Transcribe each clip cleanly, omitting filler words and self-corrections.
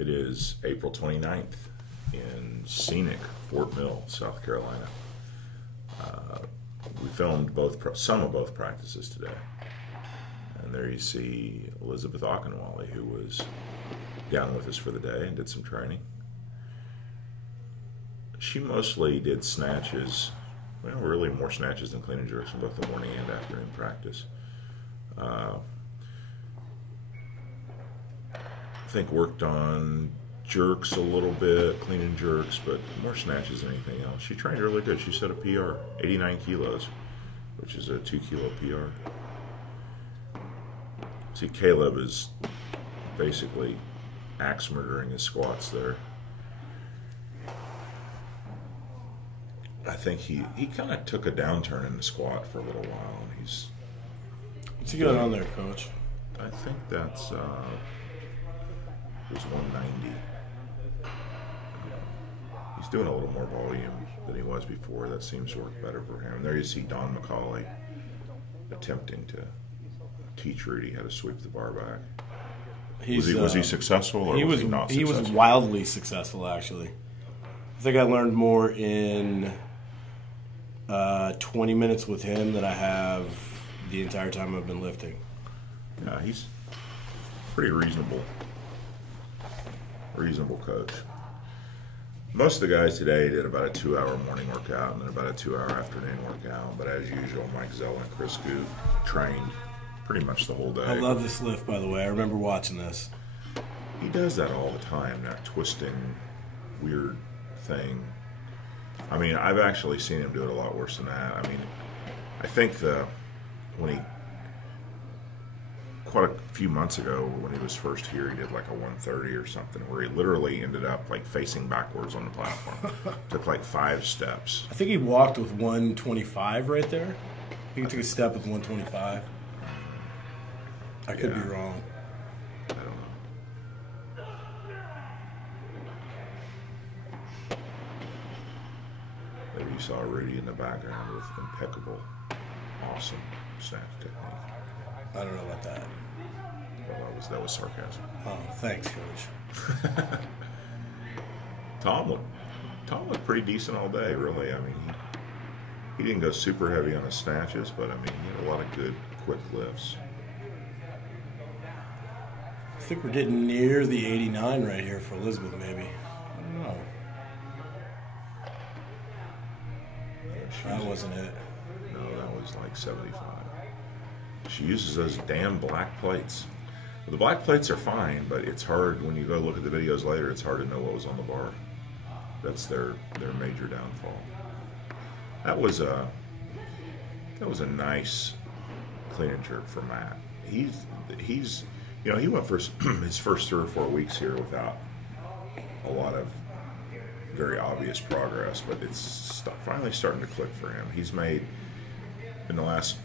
It is April 29th in scenic Fort Mill, South Carolina. We filmed some of both practices today. And there you see Elisabeth Akinwale, who was down with us for the day and did some training. She mostly did snatches, well, really more snatches than clean and jerks in both the morning and afternoon practice. I think worked on jerks a little bit, clean and jerks, but more snatches than anything else. She trained really good. She set a PR, 89 kilos, which is a 2 kilo PR. See, Caleb is basically axe murdering his squats there. I think he kind of took a downturn in the squat for a little while, and he's... What's he got on there, Coach? I think that's... it was 190. He's doing a little more volume than he was before. That seems to work better for him. There you see Don McCauley attempting to teach Rudy how to sweep the bar back. Was he successful, or was he not successful? He was wildly successful, actually. I think I learned more in 20 minutes with him than I have the entire time I've been lifting. Yeah, he's pretty reasonable coach. Most of the guys today did about a 2-hour morning workout and then about a 2-hour afternoon workout. But as usual, Mike Zell and Chris Goot trained pretty much the whole day. I love this lift, by the way. I remember watching this. He does that all the time, that twisting, weird thing. I mean, I've actually seen him do it a lot worse than that. I mean, I think quite a few months ago when he was first here, he did like a 130 or something where he literally ended up like facing backwards on the platform. Took like 5 steps. I think he walked with 125 right there. I think he took a step with 125. I could be wrong. I don't know. There you saw Rudy in the background with impeccable, awesome snatch technique. I don't know about that. Well, that was sarcasm. Oh, thanks, Coach. Tom looked pretty decent all day, really. I mean, he didn't go super heavy on his snatches, but I mean, he had a lot of good, quick lifts. I think we're getting near the 89 right here for Elisabeth, maybe. I don't know. That wasn't it. No, that was like 75. She uses those damn black plates. Well, the black plates are fine, but it's hard when you go look at the videos later. It's hard to know what was on the bar. That's their major downfall. That was a nice clean and jerk for Matt. He's he went for his first 3 or 4 weeks here without a lot of very obvious progress, but it's finally starting to click for him. He's made in the last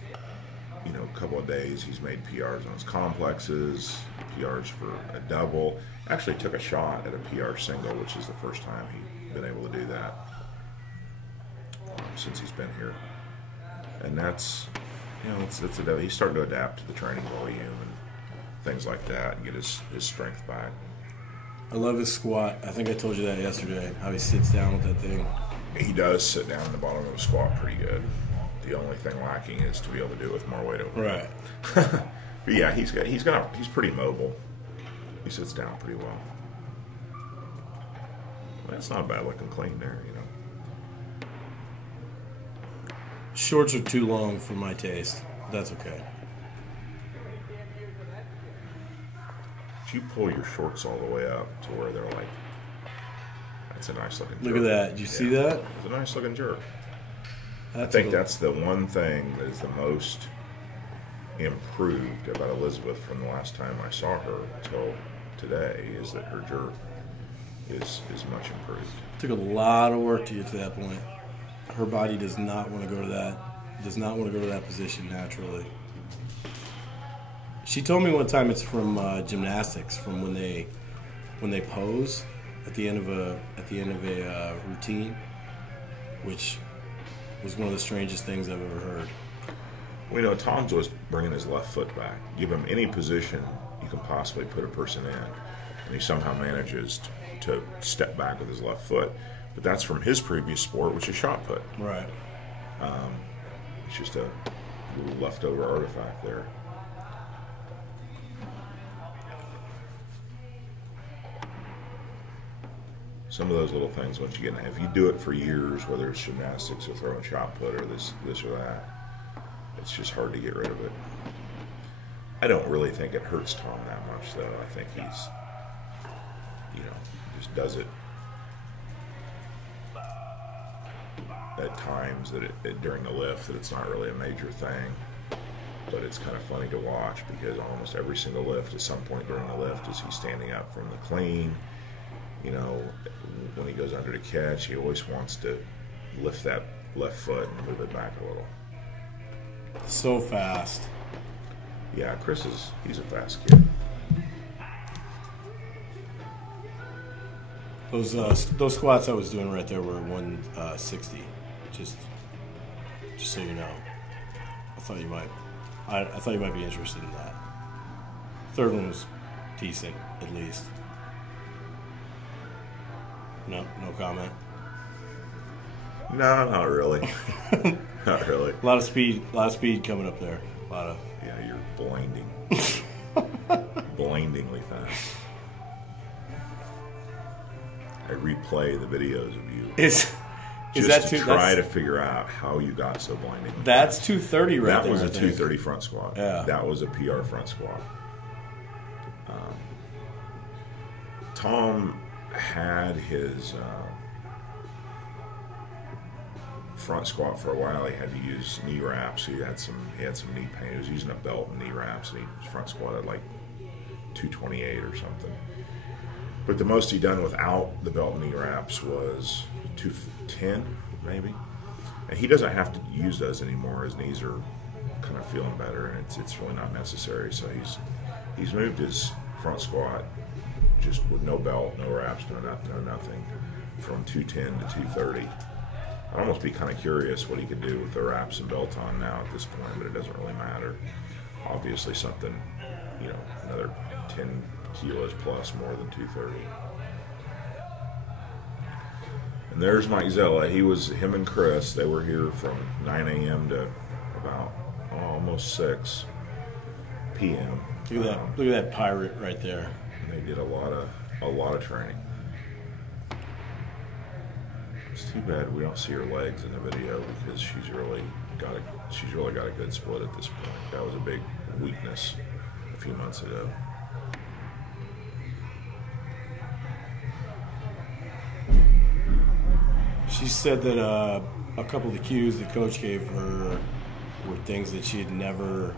couple of days, he's made PRs on his complexes, PRs for a double. Actually took a shot at a PR single, which is the first time he's been able to do that since he's been here. And that's, he's starting to adapt to the training volume and things like that and get his strength back. I love his squat. I think I told you that yesterday, how he sits down with that thing. He does sit down in the bottom of the squat pretty good. The only thing lacking is to be able to do it with more weight over. Right. But yeah, he's pretty mobile. He sits down pretty well. That's not a bad looking clean there, Shorts are too long for my taste. That's okay. If you pull your shorts all the way up to where they're like, that's a nice looking jerk. Look at that. Did you see that? It's a nice looking jerk. I think that's the one thing that is the most improved about Elisabeth from the last time I saw her till today, is that her jerk is much improved. It took a lot of work to get to that point. Her body does not want to go to that position naturally. She told me one time it's from gymnastics, from when they pose at the end of a routine, which was one of the strangest things I've ever heard. Well, Tom's was bringing his left foot back. Give him any position you can possibly put a person in. and he somehow manages to step back with his left foot. But that's from his previous sport, which is shot put. Right. It's just a little leftover artifact there. Some of those little things, once you get in, if you do it for years, whether it's gymnastics or throwing shot put or this or that, it's just hard to get rid of it. I don't really think it hurts Tom that much, though. I think he's, just does it at times that during the lift that it's not really a major thing. But it's kind of funny to watch because almost every single lift, at some point during the lift, is he standing up from the clean. When he goes under to catch, he always wants to lift that left foot and move it back a little. So fast. Yeah, he's a fast kid. Those squats I was doing right there were 160. Just so you know. I thought you might be interested in that. Third one was decent, at least. No comment. No, not really. Not really. A lot of speed coming up there. Yeah, you're blinding. Blindingly fast. I replay the videos of you. Is that to try to figure out how you got so blinding? That's 230 right there. That was a 230 front squat. Yeah. That was a PR front squat. Tom had his front squat for a while. He had to use knee wraps. He had some knee pain. He was using a belt and knee wraps, and he front squatted like 228 or something. But the most he done without the belt and knee wraps was 210, maybe. And he doesn't have to use those anymore. His knees are kind of feeling better, and it's really not necessary. So he's moved his front squat just with no belt, no wraps, no nothing, from 210 to 230. I'd almost be kind of curious what he could do with the wraps and belt on now at this point, but it doesn't really matter. Obviously something, another 10 kilos plus more than 230. And there's Mike Zella. Him and Chris, they were here from 9 a.m. to about almost 6 p.m. Look at that pirate right there. They did a lot of training. It's too bad we don't see her legs in the video because she's really got a good split at this point. That was a big weakness a few months ago. She said that a couple of the cues the coach gave her were things that she had never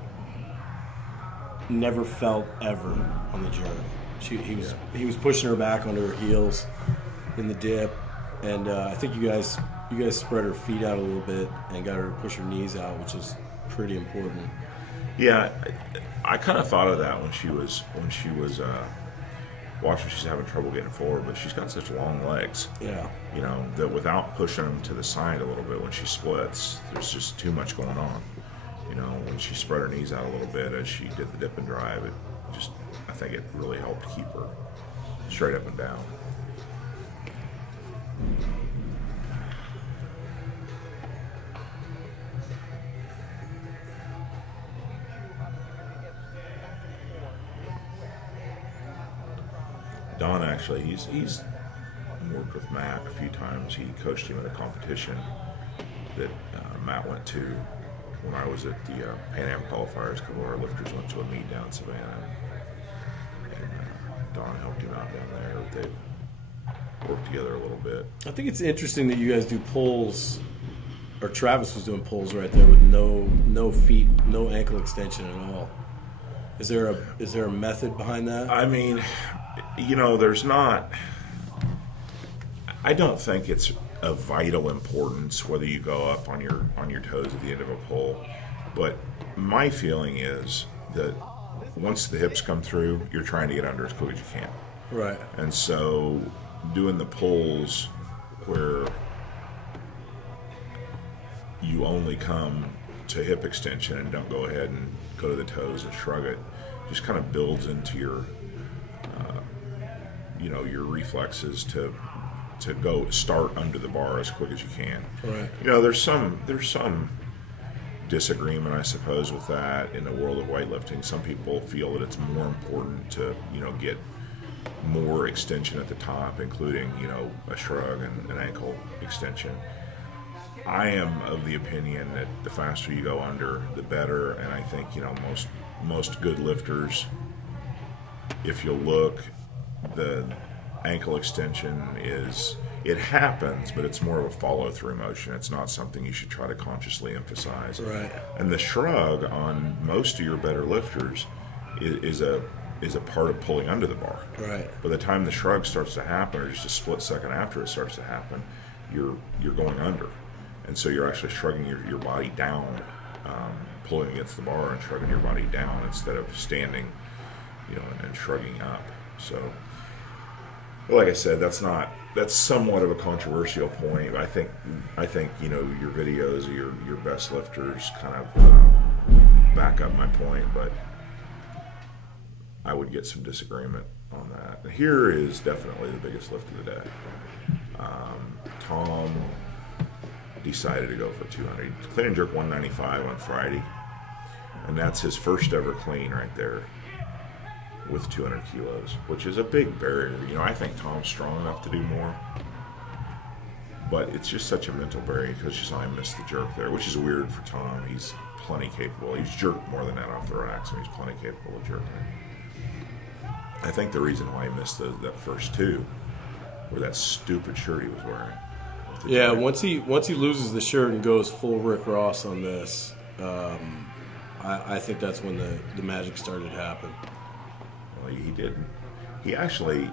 felt ever on the journey. He was pushing her back onto her heels in the dip, and I think you guys spread her feet out a little bit and got her to push her knees out, which is pretty important. Yeah, I kind of thought of that when she was watching. She's having trouble getting forward, but she's got such long legs. Yeah, that without pushing them to the side a little bit when she splits, there's just too much going on. When she spread her knees out a little bit as she did the dip and drive, I think it really helped keep her straight up and down. Don actually, he's worked with Matt a few times. He coached him at a competition that Matt went to when I was at the Pan Am qualifiers. A couple of our lifters went to a meet down in Savannah, and Don helped him out down there. They've worked together a little bit. I think it's interesting that you guys do pulls, or Travis was doing pulls right there with no feet, no ankle extension at all. Is there a method behind that? I mean, there's not. I don't think it's of vital importance whether you go up on your toes at the end of a pull, but my feeling is that once the hips come through, you're trying to get under as quick as you can. Right. And so doing the pulls where you only come to hip extension and don't go ahead and go to the toes and shrug it just kind of builds into your you know, your reflexes to go start under the bar as quick as you can. Right. You know, there's some disagreement, I suppose, with that in the world of weightlifting. Some people feel that it's more important to, you know, get more extension at the top, including, you know, a shrug and an ankle extension. I am of the opinion that the faster you go under, the better, and I think, you know, most good lifters, if you look, the ankle extension it happens, but it's more of a follow-through motion. It's not something you should try to consciously emphasize. Right. And the shrug on most of your better lifters is a part of pulling under the bar. Right. By the time the shrug starts to happen, or just a split second after it starts to happen, you're going under. And so you're actually shrugging your body down, pulling against the bar and shrugging your body down instead of standing, you know, and shrugging up. So, like I said, that's somewhat of a controversial point. I think you know, your videos of your best lifters kind of back up my point, but I would get some disagreement on that. Here is definitely the biggest lift of the day. Tom decided to go for 200. Clean and jerk 195 on Friday, and that's his first ever clean right there with 200 kilos, which is a big barrier. You know, I think Tom's strong enough to do more, but it's just such a mental barrier because I missed the jerk there, which is weird for Tom. He's plenty capable. He's jerked more than that off the racks, and he's plenty capable of jerking. I think the reason why he missed that first two were that stupid shirt he was wearing. Yeah, once he loses the shirt and goes full Rick Ross on this, I think that's when the magic started to happen. Well, he didn't. He actually,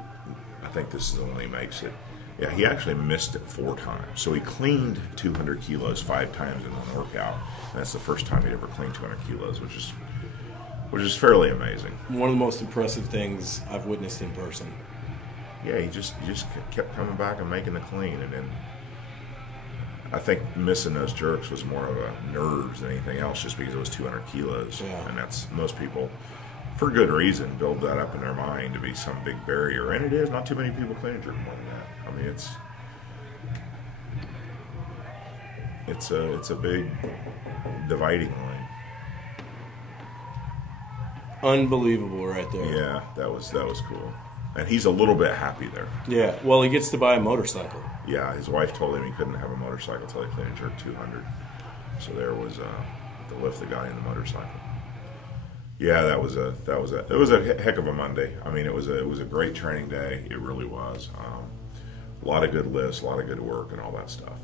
I think this is the one he makes it. Yeah, he actually missed it 4 times. So he cleaned 200 kilos 5 times in one workout. And that's the first time he'd ever cleaned 200 kilos, which is fairly amazing. One of the most impressive things I've witnessed in person. Yeah, he just kept coming back and making the clean, and then I think missing those jerks was more of a nerves than anything else, just because it was 200 kilos. Yeah. And that's, most people, for good reason, build that up in their mind to be some big barrier. And it is. Not too many people clean and jerk more than that. I mean, it's a big dividing line. Unbelievable right there. Yeah, that was cool. And he's a little bit happy there. Yeah, well, he gets to buy a motorcycle. Yeah, his wife told him he couldn't have a motorcycle until he clean and jerk 200. So there was the lift that got him the motorcycle. Yeah, it was a heck of a Monday. I mean, it was a great training day. It really was. A lot of good lifts, a lot of good work, and all that stuff.